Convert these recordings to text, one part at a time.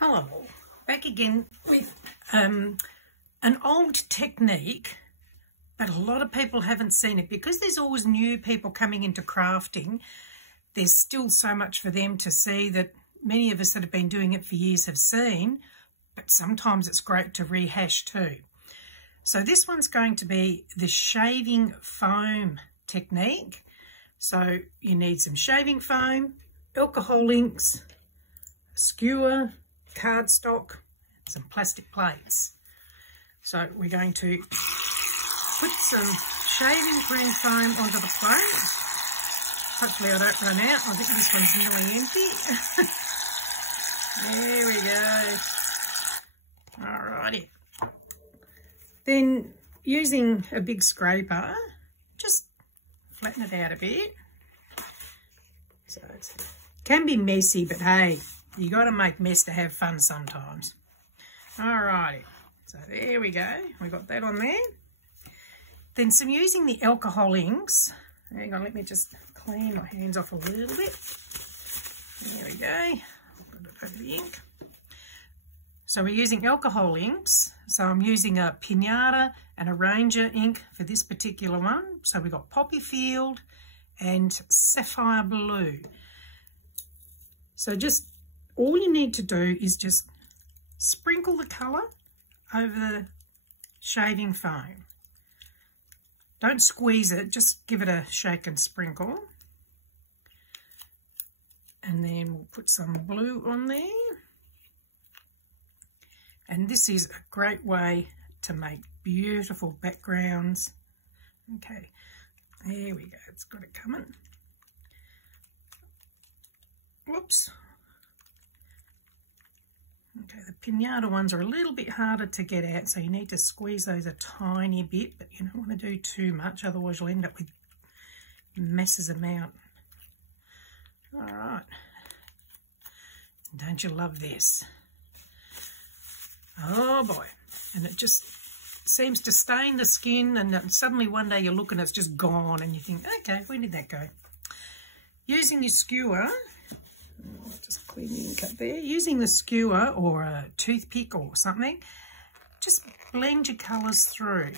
Hello, back again with an old technique, but a lot of people haven't seen it because there's always new people coming into crafting. There's still so much for them to see that many of us that have been doing it for years have seen, but sometimes it's great to rehash too. So this one's going to be the shaving foam technique. So you need some shaving foam, alcohol inks, a skewer, cardstock, some plastic plates. So we're going to put some shaving cream foam onto the plate. Hopefully I don't run out. I think this one's nearly empty. There we go. Alrighty. Then using a big scraper, just flatten it out a bit. So it can be messy, but hey, you got to make mess to have fun sometimes. Alrighty, so there we go. We got that on there. Then some using the alcohol inks. Hang on, let me just clean my hands off a little bit. There we go. Put it over the ink. So we're using alcohol inks. So I'm using a Pinata and a Ranger ink for this particular one. So we've got Poppy Field and Sapphire Blue. So just all you need to do is just sprinkle the colour over the shaving foam. Don't squeeze it, just give it a shake and sprinkle. And then we'll put some blue on there. And this is a great way to make beautiful backgrounds. Okay, there we go, it's got it coming. Whoops. Okay, the Pinata ones are a little bit harder to get out, so you need to squeeze those a tiny bit, but you don't want to do too much, otherwise you'll end up with masses of out. All right. Don't you love this? Oh boy. And it just seems to stain the skin, and suddenly one day you look and it's just gone, and you think, okay, where did that go? Using your skewer, just clean the ink up there. Using the skewer or a toothpick or something, just blend your colours through.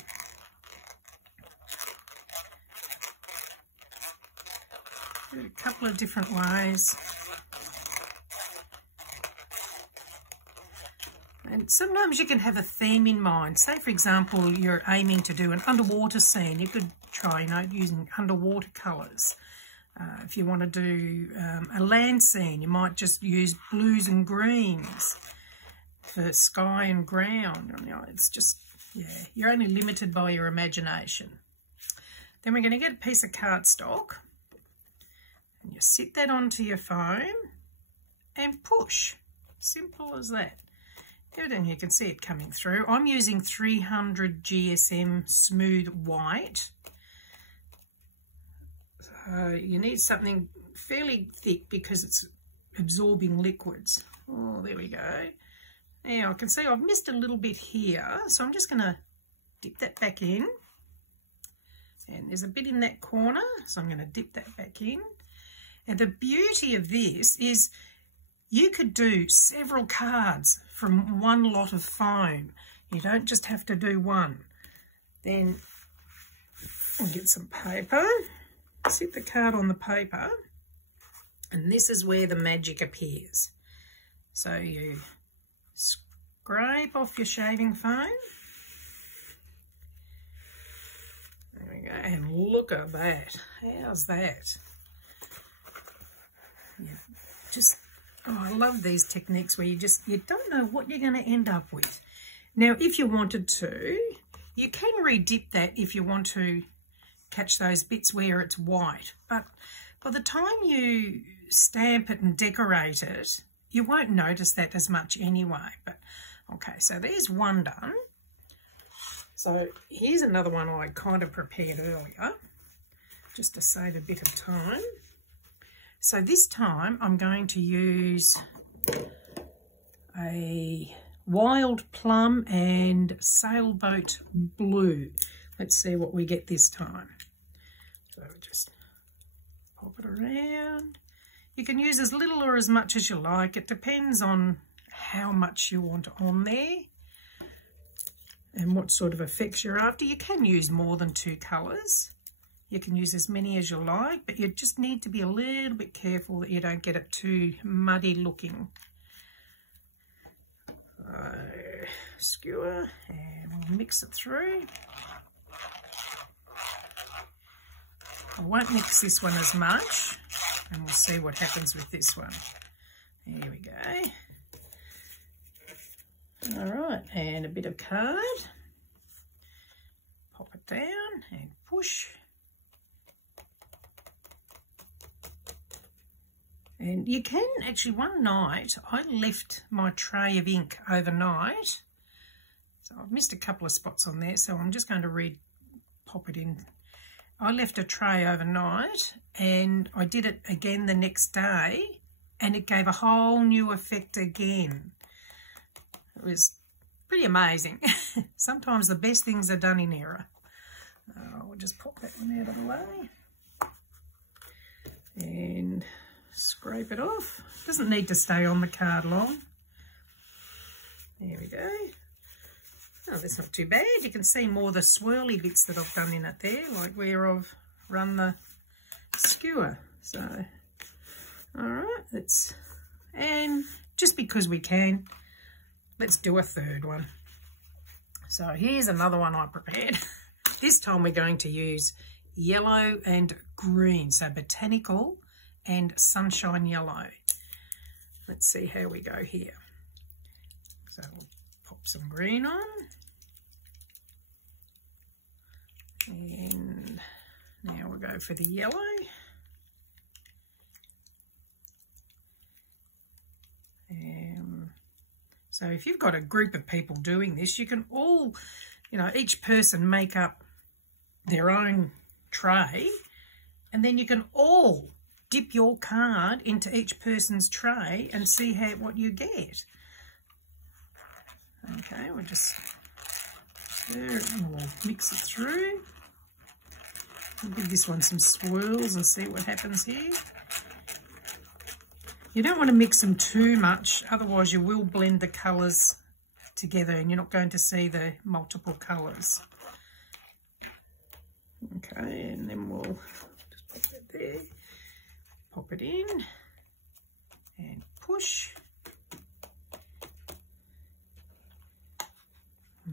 Do it a couple of different ways. And sometimes you can have a theme in mind. Say, for example, you're aiming to do an underwater scene. You could try, using underwater colours. If you want to do a land scene, you might just use blues and greens for sky and ground. It's just, yeah, you're only limited by your imagination. Then we're going to get a piece of cardstock, and you sit that onto your foam and push. Simple as that. And you can see it coming through. I'm using 300 GSM smooth white. You need something fairly thick because it's absorbing liquids. Oh, there we go. Now I can see I've missed a little bit here, so I'm just going to dip that back in. And there's a bit in that corner, so I'm going to dip that back in. And the beauty of this is you could do several cards from one lot of foam. You don't just have to do one. Then we'll get some paper. Sit the card on the paper, and this is where the magic appears. So you scrape off your shaving foam. There we go, and look at that. How's that? Yeah, just, oh, I love these techniques where you don't know what you're going to end up with. Now, if you wanted to, you can re-dip that if you want to catch those bits where it's white, but by the time you stamp it and decorate it, you won't notice that as much anyway. But okay, so there's one done. So here's another one I kind of prepared earlier, just to save a bit of time. So this time I'm going to use a Wild Plum and Sailboat Blue. Let's see what we get this time. So just pop it around. You can use as little or as much as you like. It depends on how much you want on there and what sort of effects you're after. You can use more than 2 colours. You can use as many as you like, but you just need to be a little bit careful that you don't get it too muddy looking. Skewer, and we'll mix it through. I won't mix this one as much, and we'll see what happens with this one. There we go. All right, and a bit of card. Pop it down and push. And you can actually, one night I left my tray of ink overnight. So I've missed a couple of spots on there, so I'm just going to pop it in. I left a tray overnight and I did it again the next day and it gave a whole new effect again. It was pretty amazing. Sometimes the best things are done in error. We'll just pop that one out of the way. And scrape it off. Doesn't need to stay on the card long. There we go. Oh, that's not too bad. You can see more the swirly bits that I've done in it there, like where I've run the skewer. So, all right, and just because we can, let's do a third one. So here's another one I prepared. This time we're going to use yellow and green, so botanical and sunshine yellow. Let's see how we go here. So we'll pop some green on. And now we'll go for the yellow. So if you've got a group of people doing this, you can all, each person make up their own tray, and then you can all dip your card into each person's tray and see what you get. Okay, we'll just stir it and we'll mix it through. We'll give this one some swirls and see what happens here. You don't want to mix them too much, otherwise you will blend the colours together and you're not going to see the multiple colours. Okay, and then we'll just pop that there, pop it in and push,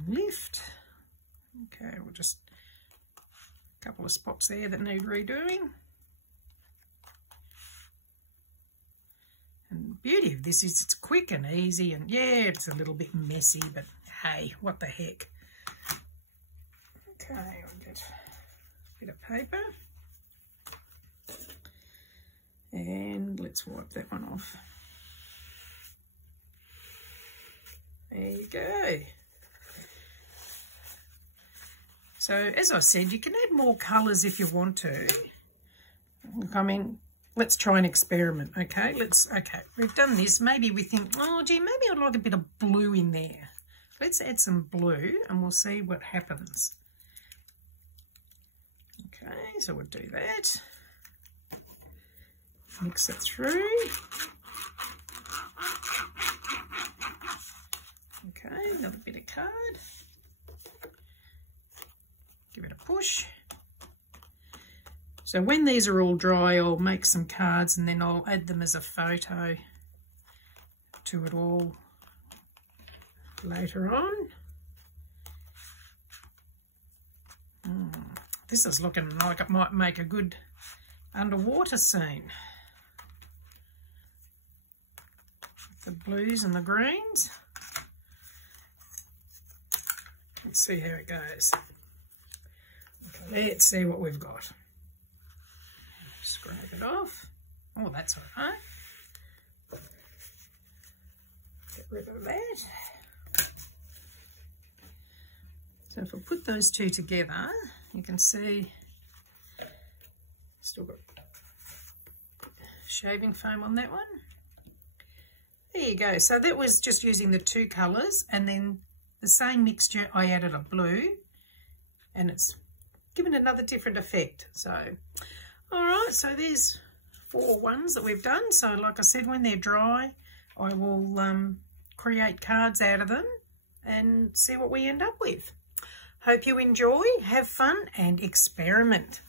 lift. Okay, we'll just a couple of spots there that need redoing. And the beauty of this is it's quick and easy, and yeah, it's a little bit messy, but hey, what the heck. Okay, I'll get a bit of paper. And let's wipe that one off. There you go. So, as I said, you can add more colours if you want to. I mean, let's try an experiment, okay? Okay, we've done this. Maybe we think, oh, gee, maybe I'd like a bit of blue in there. Let's add some blue and we'll see what happens. Okay, so we'll do that. Mix it through. Okay, another bit of card. Give it a push. So when these are all dry, I'll make some cards and then I'll add them as a photo to it all later on. This is looking like it might make a good underwater scene. The blues and the greens. Let's see how it goes. Okay, let's see what we've got. Scrape it off. Oh, that's all right. Get rid of that. So if I put those two together, you can see still got shaving foam on that one. There you go. So that was just using the two colours, and then the same mixture I added a blue, and it's given another different effect. So all right, so there's 4 ones that we've done. So like I said, when they're dry, I will create cards out of them and see what we end up with. Hope you enjoy, have fun and experiment.